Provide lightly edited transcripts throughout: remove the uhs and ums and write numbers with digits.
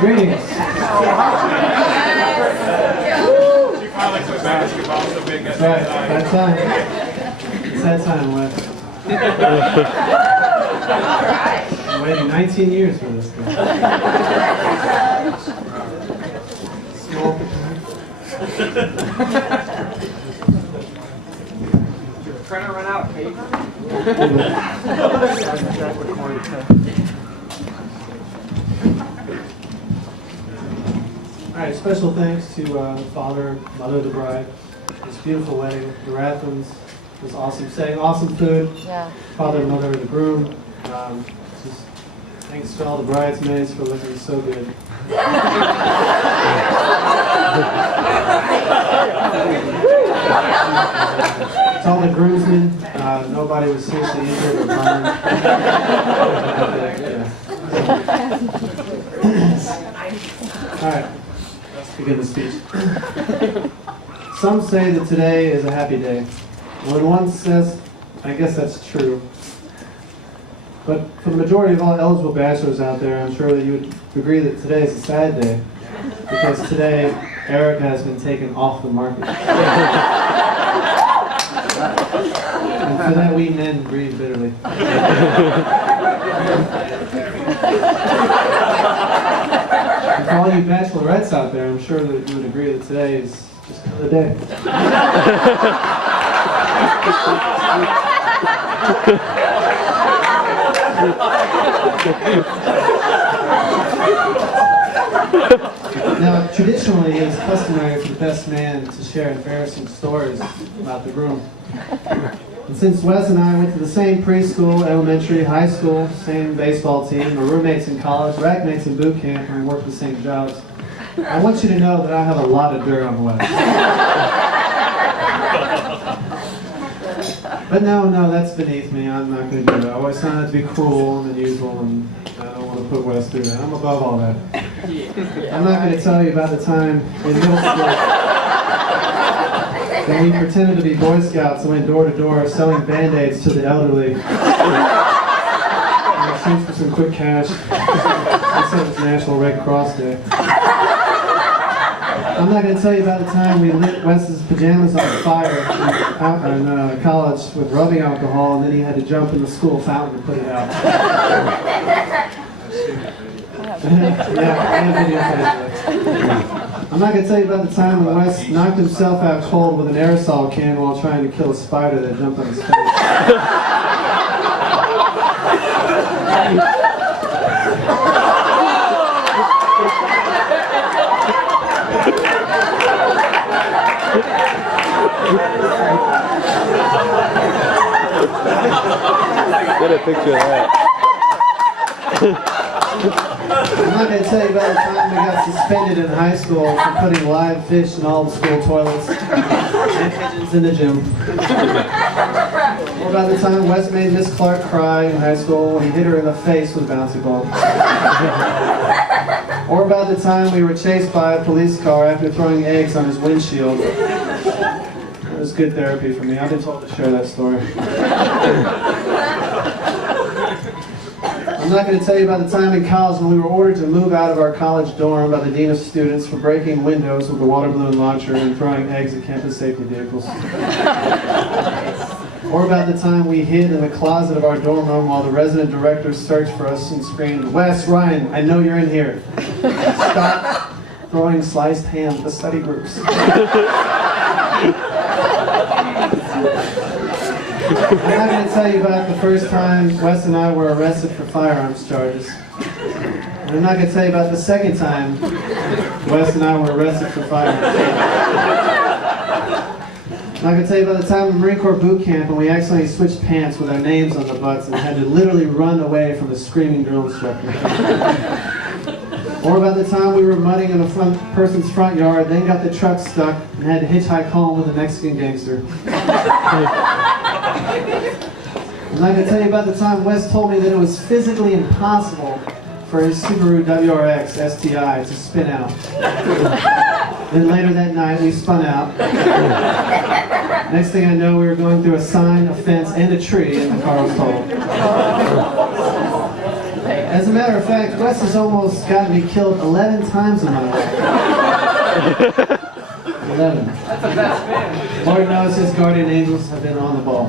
Greetings. That's right. That time. It's that time, Wes. I'm waiting 19 years for this guy. Small. Printer run out, Kate. Alright, special thanks to father, mother of the bride. This beautiful wedding, the Rathmans. It was awesome. Saying awesome food. Yeah. Father and mother of the groom. Just thanks to all the bridesmaids for looking so good. To all the groomsmen, nobody was seriously injured or burned. Alright, let's begin the speech. Some say that today is a happy day. When one says, I guess that's true. But for the majority of all eligible bachelors out there, I'm sure that you would agree that today is a sad day. Because today, Erica has been taken off the market. And for that, we men grieve bitterly. And for all you bachelorettes out there, I'm sure that you would agree that today is just another day. Now, traditionally, it is customary for the best man to share embarrassing stories about the groom. And since Wes and I went to the same preschool, elementary, high school, same baseball team, we're roommates in college, rackmates in boot camp, and we work the same jobs, I want you to know that I have a lot of dirt on Wes. But no, that's beneath me. I'm not going to do that. I always found that to be cruel and unusual, and I don't want to put Wes through that. I'm above all that. I'm not going to tell you about the time in middle school that we pretended to be Boy Scouts and went door to door selling Band-Aids to the elderly. In exchange for some quick cash. They said it was National Red Cross Day. I'm not going to tell you about the time we lit Wes's pajamas on fire in college with rubbing alcohol, and then he had to jump in the school fountain to put it out. I'm not going to tell you about the time when Wes knocked himself out cold with an aerosol can while trying to kill a spider that jumped on his face. Get a picture of that. I'm not going to tell you about the time we got suspended in high school for putting live fish in all the school toilets and pigeons in the gym. Or about the time Wes made Miss Clark cry in high school when he hit her in the face with a bouncy ball. Or about the time we were chased by a police car after throwing eggs on his windshield. It was good therapy for me. I've been told to share that story. I'm not going to tell you about the time in college when we were ordered to move out of our college dorm by the dean of students for breaking windows with a water balloon launcher and throwing eggs at campus safety vehicles. Or about the time we hid in the closet of our dorm room while the resident director searched for us and screamed, "Wes, Ryan, I know you're in here. Stop throwing sliced ham at the study groups." I'm not going to tell you about the first time Wes and I were arrested for firearms charges. And I'm not going to tell you about the second time Wes and I were arrested for firearms charges. I'm not going to tell you about the time in Marine Corps boot camp when we accidentally switched pants with our names on the butts and had to literally run away from the screaming drill instructor. Or about the time we were mudding in a person's front yard, then got the truck stuck and had to hitchhike home with a Mexican gangster. I'm not going to tell you about the time Wes told me that it was physically impossible for his Subaru WRX STI to spin out. Then later that night we spun out. Next thing I know, we were going through a sign, a fence, and a tree, and the car was totaled. As a matter of fact, Wes has almost gotten me killed 11 times in my life. 11. That's the best man. Lord knows his guardian angels have been on the ball.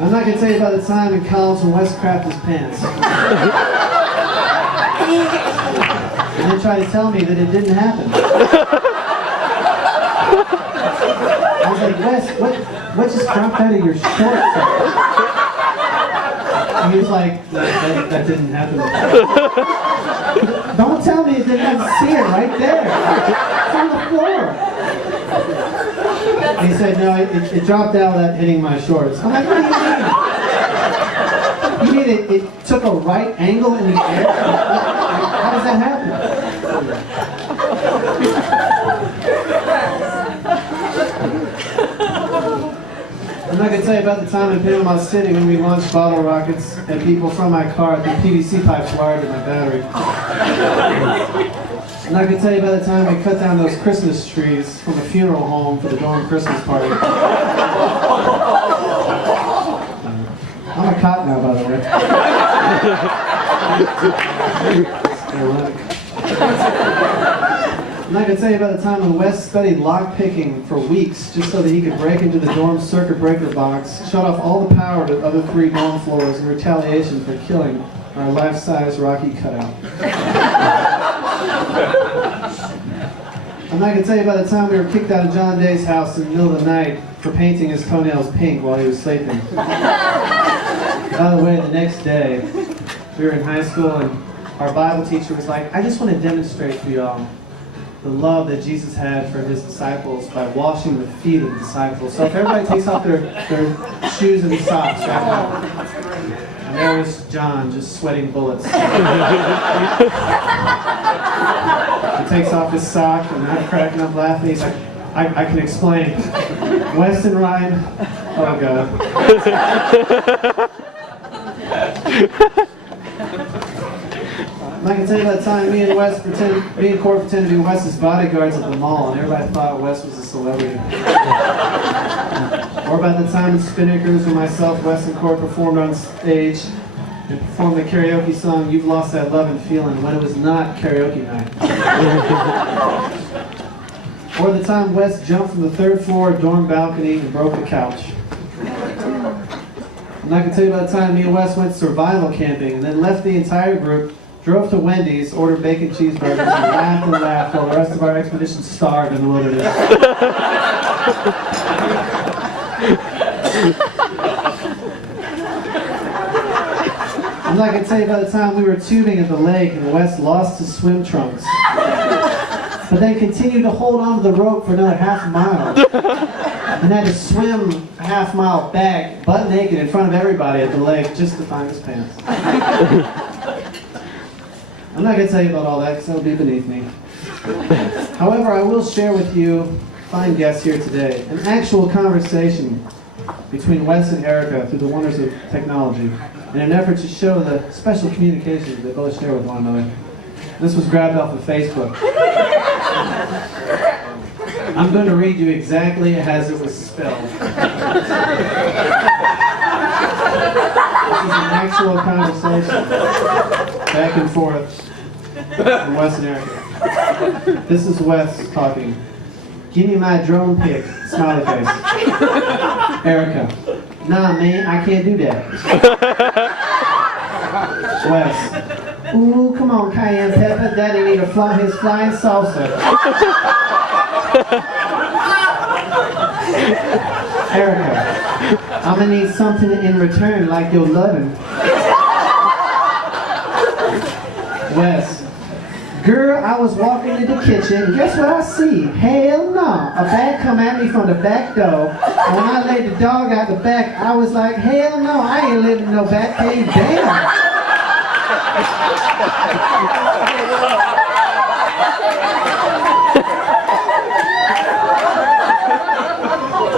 I'm not going to tell you about the time in college when Wes crapped his pants. And then try to tell me that it didn't happen. I was like, Wes, what just dropped out of your shorts? And he was like, that didn't happen. Don't tell me you didn't see it right there. It's on the floor. And he said, no, it dropped out without hitting my shorts. I'm like, what do you mean? You mean it took a right angle in the air? How does that happen? I'm not going to tell you about the time in Panama City when we launched bottle rockets at people from my car through PVC pipes wired to my battery. I'm not going to tell you about the time we cut down those Christmas trees from a funeral home for the dorm Christmas party. I'm a cop now, by the way. I'm not going to tell you about the time when Wes studied lockpicking for weeks just so that he could break into the dorm circuit breaker box, shut off all the power to the other 3 dorm floors in retaliation for killing our life-size Rocky cutout. I'm not going to tell you about the time we were kicked out of John Day's house in the middle of the night for painting his toenails pink while he was sleeping. By the way, the next day, we were in high school and our Bible teacher was like, I just want to demonstrate for y'all the love that Jesus had for his disciples by washing the feet of the disciples. So if everybody takes off their shoes and socks right now. And there was John just sweating bullets. He takes off his sock and I'm cracking up laughing. He's like, I can explain. Wes and Ryan, oh God. I'm not going to tell you about the time me and Court pretended to be Wes's bodyguards at the mall and everybody thought Wes was a celebrity. Or about the time in Spinnaker's when myself, Wes, and Court performed on stage and performed the karaoke song You've Lost That Love and Feeling when it was not karaoke night. Or the time Wes jumped from the 3rd floor dorm balcony and broke the couch. I'm not going to tell you about the time me and Wes went survival camping and then left the entire group, drove to Wendy's, ordered bacon cheeseburgers, and laughed while the rest of our expedition starved in the wilderness. I'm not going to tell you about the time we were tubing at the lake and Wes lost his swim trunks, but then continued to hold on to the rope for another half mile, and had to swim a half mile back, butt naked, in front of everybody at the lake just to find his pants. I'm not going to tell you about all that because that would be beneath me. However, I will share with you, fine guests here today, an actual conversation between Wes and Erica through the wonders of technology in an effort to show the special communications they both share with one another. This was grabbed off of Facebook. I'm going to read you exactly as it was spelled. This is an actual conversation, back and forth, from Wes and Erica. This is Wes talking. Give me my drone pic, smiley face. Erica, nah man, I can't do that. Wes, ooh, come on cayenne pepper, daddy need to fly his flying salsa. Erica, I'm gonna need something in return like your loving. Wes, girl, I was walking in the kitchen, and guess what I see? Hell no. A bag come at me from the back door, and when I laid the dog out the back, I was like, hell no, I ain't living in no back cave, damn.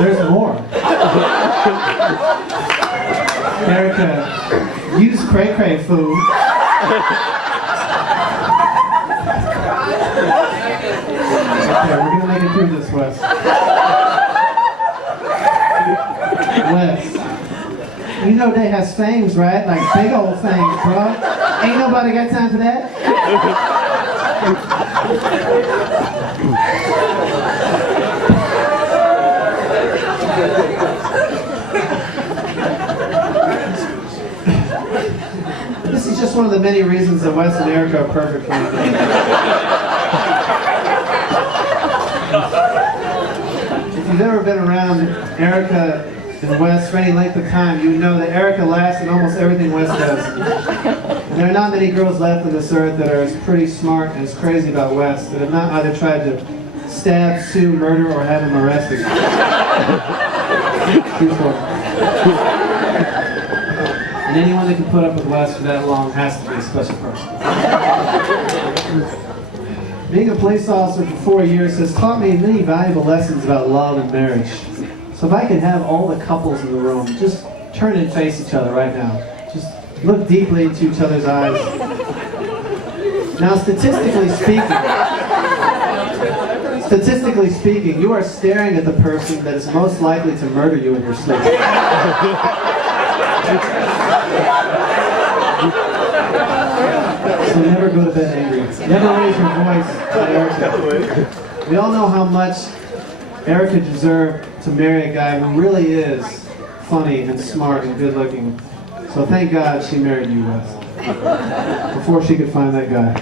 There's more. Erica, use cray-cray food. Okay, we're gonna make it through this, Wes. Wes, You know they has fangs, right? Like big old fangs, bro. Ain't nobody got time for that. This is just one of the many reasons that Wes and Erica are perfect for each other. If you've ever been around Erica and Wes for any length of time, you know that Erica laughs at almost everything Wes does. And there are not many girls left on this earth that are as pretty smart and as crazy about Wes that have not either tried to stab, sue, murder, or have him arrested. And anyone that can put up with Wes for that long has to be a special person. Being a police officer for 4 years has taught me many valuable lessons about love and marriage. So if I could have all the couples in the room just turn and face each other right now. Just look deeply into each other's eyes. Now statistically speaking, you are staring at the person that is most likely to murder you in your sleep. So never go to bed angry. Never raise your voice at Erica. We all know how much Erica deserved to marry a guy who really is funny and smart and good looking. So thank God she married you, Wes. Before she could find that guy.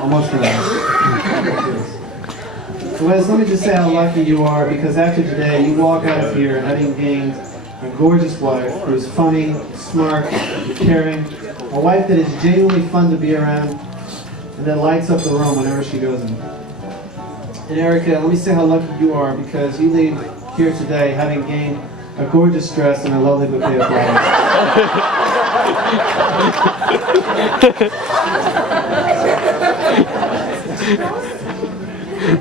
Almost forgot. So Wes, let me just say how lucky you are, because after today you walk out of here having gained a gorgeous wife who is funny, smart, caring, a wife that is genuinely fun to be around, and that lights up the room whenever she goes in. And Erica, let me say how lucky you are, because you leave here today having gained a gorgeous dress and a lovely bouquet of flowers.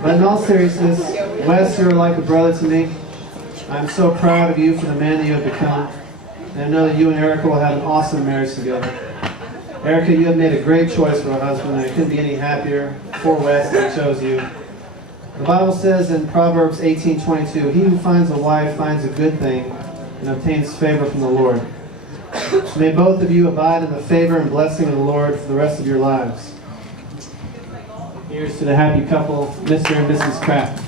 But in all seriousness, Wes, you're like a brother to me. I'm so proud of you for the man that you have become. And I know that you and Erica will have an awesome marriage together. Erica, you have made a great choice for a husband, and I couldn't be any happier for Wes that he chose you. The Bible says in Proverbs 18:22, he who finds a wife finds a good thing and obtains favor from the Lord. So may both of you abide in the favor and blessing of the Lord for the rest of your lives. Here's to the happy couple, Mr. and Mrs. Kraft.